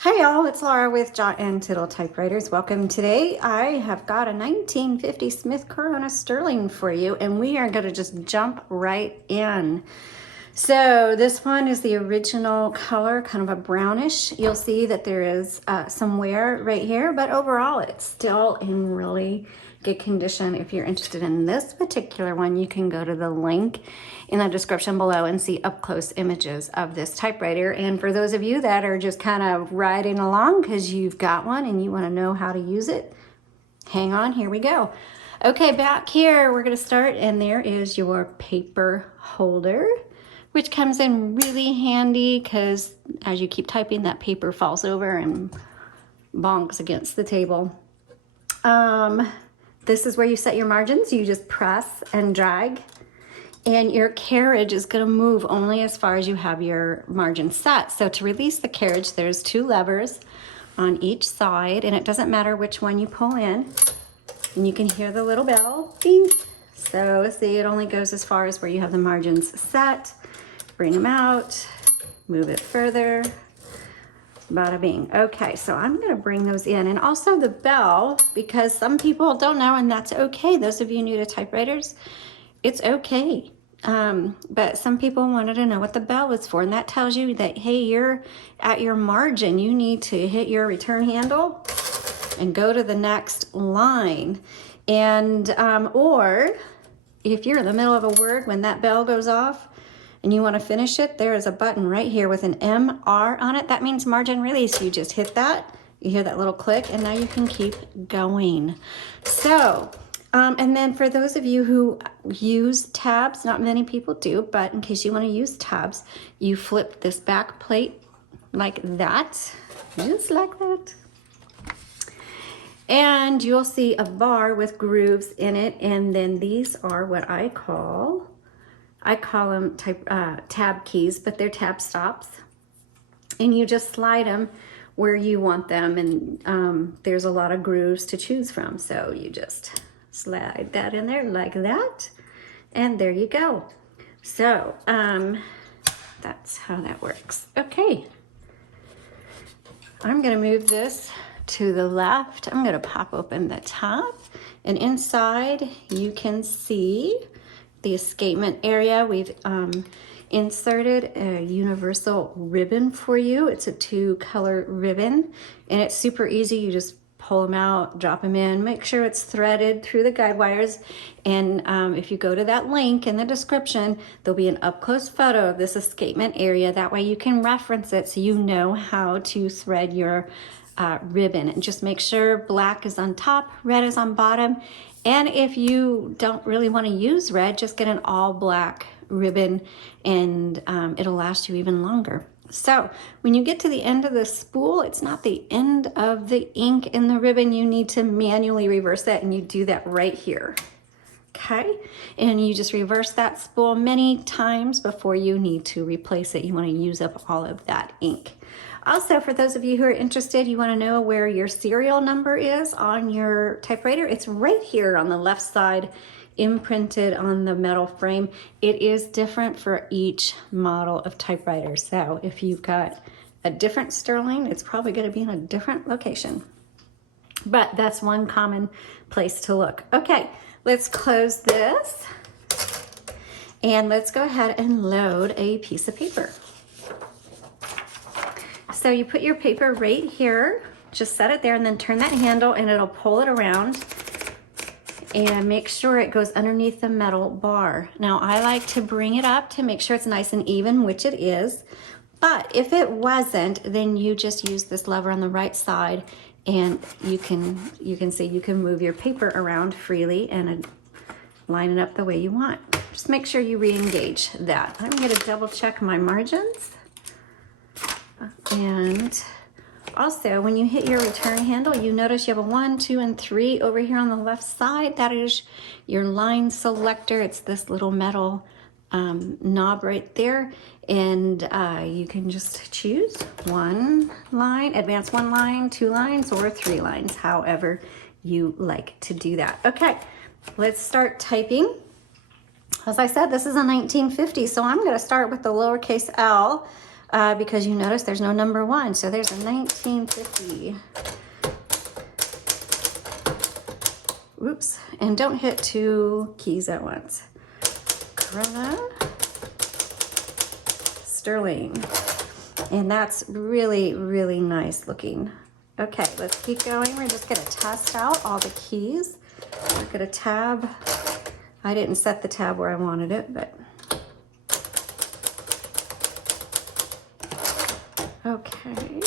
Hey y'all, it's Laura with Untitled Typewriters. Welcome. Today I have got a 1950 Smith Corona Sterling for you, and we are going to just jump right in. So this one is the original color, kind of a brownish. You'll see that there is some wear right here, but overall it's still in really good condition. If you're interested in this particular one, you can go to the link in the description below and see up close images of this typewriter. And for those of you that are just kind of riding along because you've got one and you want to know how to use it, hang on, here we go. Okay, back here we're going to start, and there is your paper holder, which comes in really handy because as you keep typing, that paper falls over and bonks against the table. This is where you set your margins. You just press and drag, and your carriage is going to move only as far as you have your margin set. So to release the carriage, there's two levers on each side, and it doesn't matter which one you pull in. And you can hear the little bell, ding. So see, it only goes as far as where you have the margins set. Bring them out, move it further, bada bing. Okay, so I'm going to bring those in. And also the bell, because some people don't know, and that's okay. Those of you new to typewriters, it's okay. But some people wanted to know what the bell was for, and that tells you that, hey, you're at your margin. You need to hit your return handle and go to the next line. And, or if you're in the middle of a word, when that bell goes off, and you want to finish it, there is a button right here with an MR on it. That means margin release. You just hit that, you hear that little click, and now you can keep going. So, and then for those of you who use tabs, not many people do, but in case you want to use tabs, you flip this back plate like that, just like that. And you'll see a bar with grooves in it, and then these are what I call them tab keys, but they're tab stops. And you just slide them where you want them, and there's a lot of grooves to choose from. So you just slide that in there like that, and there you go. So that's how that works. Okay, I'm gonna move this to the left. I'm gonna pop open the top, and inside you can see the escapement area. We've inserted a universal ribbon for you. It's a 2-color ribbon, and it's super easy. You just pull them out, drop them in, make sure it's threaded through the guide wires. And if you go to that link in the description, there'll be an up-close photo of this escapement area. That way you can reference it so you know how to thread your ribbon. And just make sure black is on top, red is on bottom. And if you don't really want to use red, just get an all black ribbon, and it'll last you even longer. So when you get to the end of the spool, it's not the end of the ink in the ribbon. You need to manually reverse that, and you do that right here. Okay, and you just reverse that spool many times before you need to replace it. You want to use up all of that ink. Also, for those of you who are interested, you want to know where your serial number is on your typewriter. It's right here on the left side, imprinted on the metal frame. It is different for each model of typewriter. So if you've got a different Sterling, it's probably going to be in a different location. But that's one common place to look. Okay, let's close this, and let's go ahead and load a piece of paper. So you put your paper right here, just set it there, and then turn that handle, and it'll pull it around, and make sure it goes underneath the metal bar. Now I like to bring it up to make sure it's nice and even, which it is. But if it wasn't, then you just use this lever on the right side, and you can see you can move your paper around freely and line it up the way you want. Just make sure you re-engage that. I'm going to double check my margins. And also, when you hit your return handle, you notice you have a 1, 2, and 3 over here on the left side. That is your line selector. It's this little metal knob right there, and you can just choose one line, advance 1 line, 2 lines, or 3 lines, however you like to do that. Okay, let's start typing. As I said, this is a 1950, so I'm going to start with the lowercase l. because you notice there's no number 1. So there's a 1950. Oops, and don't hit 2 keys at once. Corona, sterling. And that's really, really nice looking. Okay, let's keep going. We're just gonna test out all the keys. We're gonna tab. I didn't set the tab where I wanted it, but. Okay.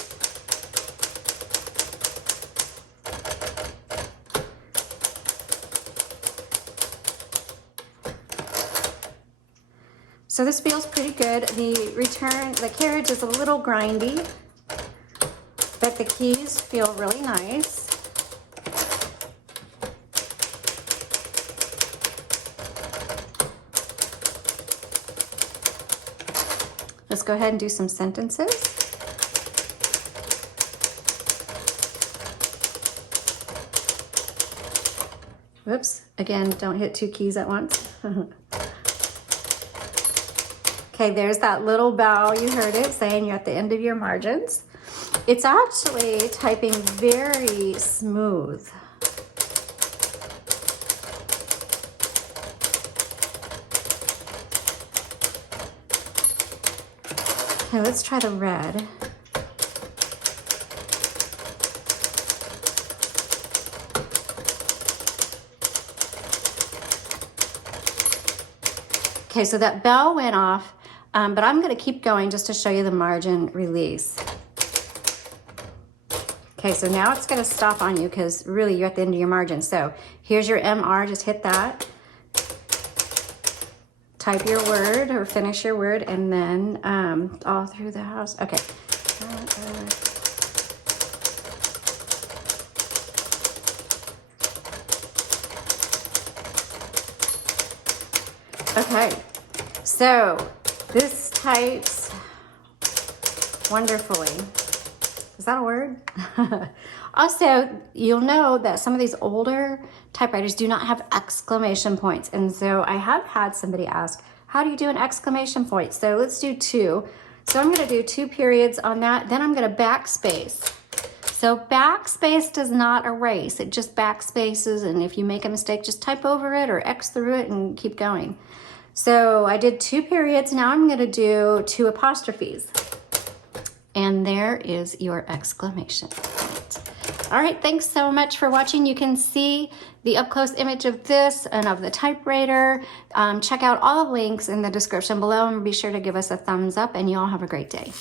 So this feels pretty good. The carriage is a little grindy, but the keys feel really nice. Let's go ahead and do some sentences. Whoops, again, don't hit 2 keys at once. Okay, there's that little bell, you heard it, saying you're at the end of your margins. It's actually typing very smooth. Okay, let's try the red. Okay, so that bell went off, but I'm gonna keep going just to show you the margin release. Okay, so now it's gonna stop on you because really you're at the end of your margin. So here's your MR, just hit that. Type your word or finish your word and then all through the house. Okay. Okay, so this types wonderfully. Is that a word? Also, you'll know that some of these older typewriters do not have exclamation points. And so I have had somebody ask, how do you do an exclamation point? So let's do 2. So I'm gonna do 2 periods on that. Then I'm gonna backspace. So backspace does not erase, it just backspaces. And if you make a mistake, just type over it or X through it and keep going. So I did 2 periods. Now I'm gonna do 2 apostrophes. And there is your exclamation point. All right, thanks so much for watching. You can see the up-close image of this and of the typewriter. Check out all the links in the description below and be sure to give us a thumbs up, and you all have a great day.